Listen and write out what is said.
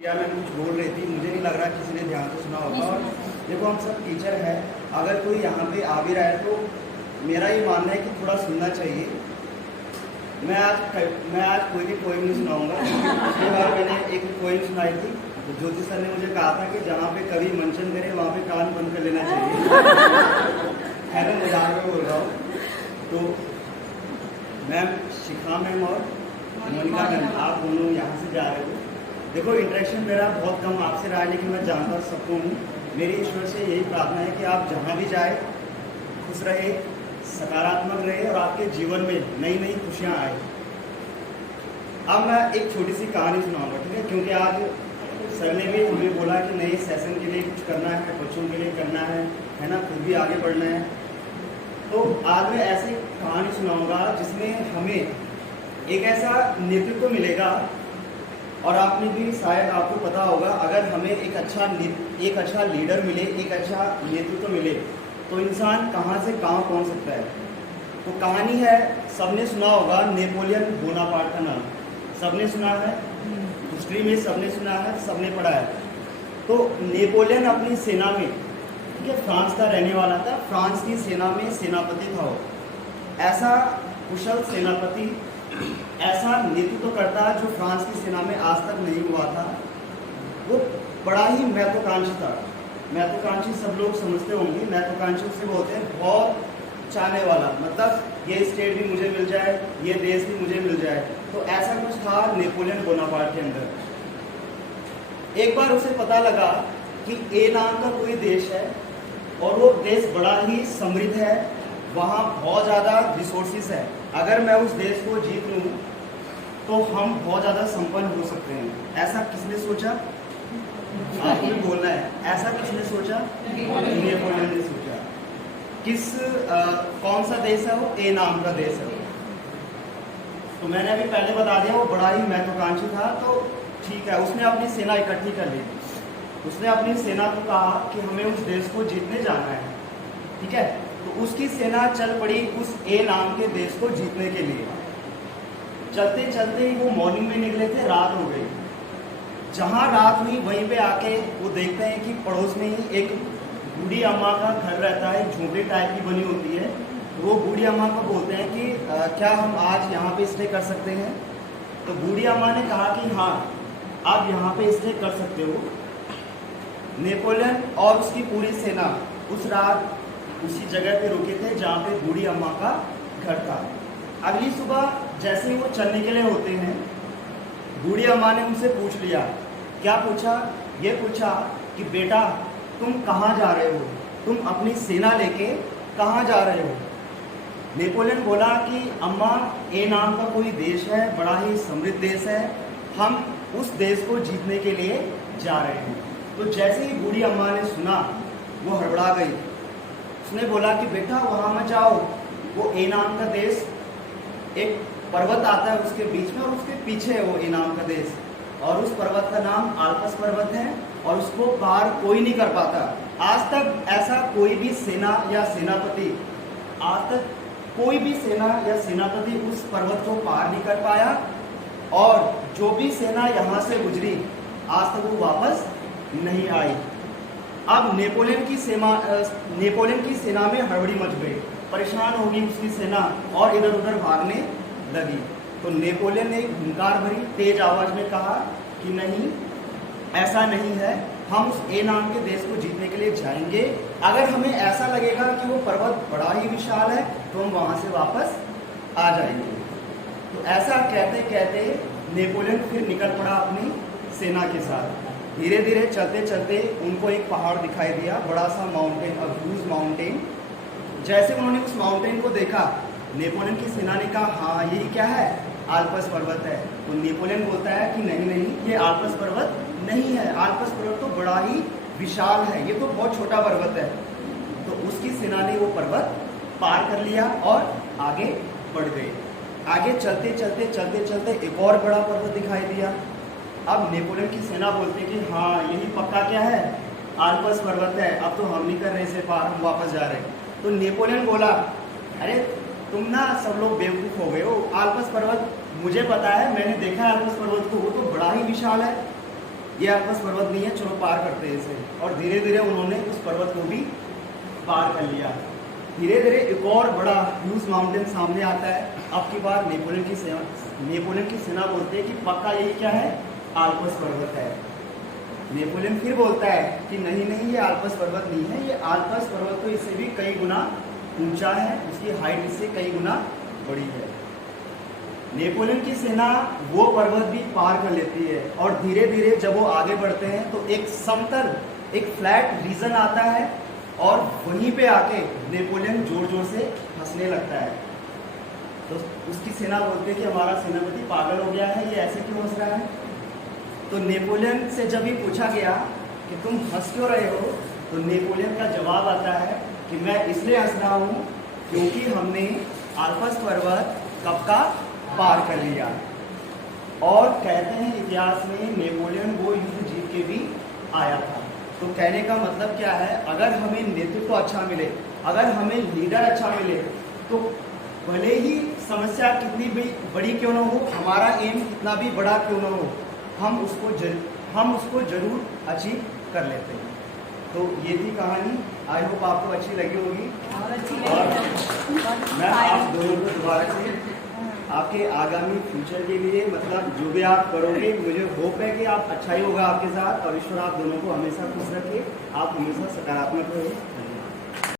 या मैं कुछ बोल रही थी, मुझे नहीं लग रहा किसी ने ध्यान से सुना होगा। और देखो, हम सब टीचर हैं, अगर कोई यहाँ पे आ भी रहा है तो मेरा ये मानना है कि थोड़ा सुनना चाहिए। मैं आज कोई भी पोइम नहीं सुनाऊंगा। पिछली बार मैंने एक पोइम सुनाई थी, तो ज्योति सर ने मुझे कहा था कि जहाँ पे कवि मंचन करे वहाँ पे कान बंद कर लेना चाहिए। है ना, मजाक में बोल रहा हूँ। तो मैम, शिखा मैम और मोनिका मैम, आप दोनों यहाँ से जा रहे हो। देखो, इंटरेक्शन मेरा बहुत कम आपसे रहा है, लेकिन मैं जानता सबको हूँ। मेरी ईश्वर से यही प्रार्थना है कि आप जहाँ भी जाए खुश रहे, सकारात्मक रहे और आपके जीवन में नई नई खुशियाँ आए। अब मैं एक छोटी सी कहानी सुनाऊंगा, ठीक है? क्योंकि आज सर ने भी हमें बोला कि नए सेशन के लिए कुछ करना है, बच्चों के लिए करना है ना, खुद भी आगे बढ़ना है। तो आज मैं ऐसी कहानी सुनाऊंगा जिसमें हमें एक ऐसा नेतृत्व मिलेगा। और आपने भी शायद आपको पता होगा, अगर हमें एक अच्छा लीडर मिले, एक अच्छा नेतृत्व मिले, तो इंसान कहाँ से कहाँ पहुँच सकता है। तो कहानी है, सबने सुना होगा नेपोलियन बोनापार्ट का नाम। सबने सुना है, हिस्ट्री में सबने सुना है, सबने पढ़ा है। तो नेपोलियन अपनी सेना में, ठीक है, फ्रांस का रहने वाला था, फ्रांस की सेना में सेनापति था वो। ऐसा कुशल सेनापति, ऐसा नेतृत्व करता जो फ्रांस की सेना में आज तक नहीं हुआ था। वो बड़ा ही महत्वाकांक्षी था। महत्वाकांक्षी सब लोग समझते होंगे, महत्वाकांक्षी से बोलते हैं बहुत चाहने वाला, मतलब ये स्टेट भी मुझे मिल जाए, ये देश भी मुझे मिल जाए। तो ऐसा कुछ था नेपोलियन बोनापार्ट के अंदर। एक बार उसे पता लगा कि ए नाम का कोई देश है और वो देश बड़ा ही समृद्ध है, वहाँ बहुत ज़्यादा रिसोर्सेज है। अगर मैं उस देश को जीत लूँ तो हम बहुत ज़्यादा संपन्न हो सकते हैं। ऐसा किसने सोचा? आपको भी बोलना है। ऐसा किसने सोचा? नेपोलियन ने सोचा। कौन सा देश है वो? ए नाम का देश है। तो मैंने अभी पहले बता दिया, वो बड़ा ही महत्वाकांक्षी था। तो ठीक है, उसने अपनी सेना इकट्ठी कर ली। उसने अपनी सेना को कहा कि हमें उस देश को जीतने जाना है, ठीक है? तो उसकी सेना चल पड़ी उस ए नाम के देश को जीतने के लिए। चलते चलते ही वो मॉर्निंग में निकले थे, रात हो गई। जहाँ रात हुई वहीं पे आके वो देखते हैं कि पड़ोस में ही एक बूढ़ी अम्मा का घर रहता है, झोपड़ी टाइप की बनी होती है। वो बूढ़ी अम्मा को बोलते हैं कि क्या हम आज यहाँ पे स्टे कर सकते हैं? तो बूढ़ी अम्मा ने कहा कि हाँ, आप यहाँ पे स्टे कर सकते हो। नेपोलियन और उसकी पूरी सेना उस रात उसी जगह पे रुके थे जहाँ पे बूढ़ी अम्मा का घर था। अगली सुबह जैसे ही वो चलने के लिए होते हैं, बूढ़ी अम्मा ने उनसे पूछ लिया। क्या पूछा? ये पूछा कि बेटा, तुम कहाँ जा रहे हो? तुम अपनी सेना लेके कहाँ जा रहे हो? नेपोलियन बोला कि अम्मा, ए नाम का कोई देश है, बड़ा ही समृद्ध देश है, हम उस देश को जीतने के लिए जा रहे हैं। तो जैसे ही बूढ़ी अम्मा ने सुना, वो हड़बड़ा गई। उसने बोला कि बेटा वहाँ मत जाओ, वो ए नाम का देश, एक पर्वत आता है उसके बीच में और उसके पीछे है वो ए नाम का देश, और उस पर्वत का नाम आल्पस पर्वत है और उसको पार कोई नहीं कर पाता। आज तक ऐसा कोई भी सेना या सेनापति, आज तक कोई भी सेना या सेनापति उस पर्वत को पार नहीं कर पाया, और जो भी सेना यहाँ से गुजरी आज तक वो वापस नहीं आई। अब नेपोलियन की सेना में हड़बड़ी मच गई, परेशान होगी उसकी सेना और इधर उधर भागने लगी। तो नेपोलियन ने हुंकार भरी तेज आवाज में कहा कि नहीं, ऐसा नहीं है, हम उस ए नाम के देश को जीतने के लिए जाएंगे। अगर हमें ऐसा लगेगा कि वो पर्वत बड़ा ही विशाल है तो हम वहाँ से वापस आ जाएंगे। तो ऐसा कहते कहते नेपोलियन फिर निकल पड़ा अपनी सेना के साथ। धीरे धीरे चलते चलते उनको एक पहाड़ दिखाई दिया, बड़ा सा माउंटेन, अ ह्यूज माउंटेन। जैसे उन्होंने उस माउंटेन को देखा, नेपोलियन की सेना ने कहा, हाँ यही क्या है? आल्पस पर्वत है। तो नेपोलियन बोलता है कि नहीं नहीं, ये आल्पस पर्वत नहीं है, आल्पस पर्वत तो बड़ा ही विशाल है, ये तो बहुत छोटा पर्वत है। तो उसकी सेना ने वो पर्वत पार कर लिया और आगे बढ़ गए। आगे चलते चलते चलते चलते एक और बड़ा पर्वत दिखाई दिया। अब नेपोलियन की सेना बोलती है कि हाँ, यही पक्का क्या है? आल्पस पर्वत है, अब तो हम नहीं कर रहे इसे पार, हम वापस जा रहे हैं। तो नेपोलियन बोला, अरे तुम ना सब लोग बेवकूफ़ हो गए हो, आल्पस पर्वत मुझे पता है, मैंने देखा है आल्पस पर्वत को, वो तो बड़ा ही विशाल है। ये आल्पस पर्वत नहीं है, चलो पार करते हैं इसे। और धीरे धीरे उन्होंने उस पर्वत को भी पार कर लिया। धीरे धीरे एक और बड़ा ह्यूज माउंटेन सामने आता है। अब की बार नेपोलियन की सेना बोलते हैं कि पक्का यही क्या है, आल्पस पर्वत है। नेपोलियन फिर बोलता है कि नहीं नहीं, ये आल्पस पर्वत नहीं है, ये आल्पस पर्वत तो इससे भी कई गुना ऊंचा है, उसकी हाइट इससे कई गुना बड़ी है। नेपोलियन की सेना वो पर्वत भी पार कर लेती है और धीरे धीरे जब वो आगे बढ़ते हैं तो एक समतल, एक फ्लैट रीजन आता है और वहीं पे आके नेपोलियन जोर जोर से हंसने लगता है। तो उसकी सेना बोलती है कि हमारा सेनापति पागल हो गया है, ये ऐसे क्यों हंस रहा है। तो नेपोलियन से जब ही पूछा गया कि तुम हंस क्यों रहे हो, तो नेपोलियन का जवाब आता है कि मैं इसलिए हंस रहा हूँ क्योंकि हमने आल्पस पर्वत कब का पार कर लिया। और कहते हैं इतिहास में नेपोलियन वो युद्ध जीत के भी आया था। तो कहने का मतलब क्या है, अगर हमें नेतृत्व अच्छा मिले, अगर हमें लीडर अच्छा मिले, तो भले ही समस्या कितनी भी बड़ी क्यों ना हो, हमारा एम कितना भी बड़ा क्यों ना हो, हम उसको जरूर अचीव कर लेते हैं। तो ये थी कहानी। आई होप आपको अच्छी लगी होगी और मैं आप दोनों को दोबारा से आपके आगामी फ्यूचर के लिए, मतलब जो भी आप करोगे, मुझे होप है कि आप अच्छा ही होगा आपके साथ और ईश्वर आप दोनों को हमेशा खुश रखे, आप हमेशा सकारात्मक रहे।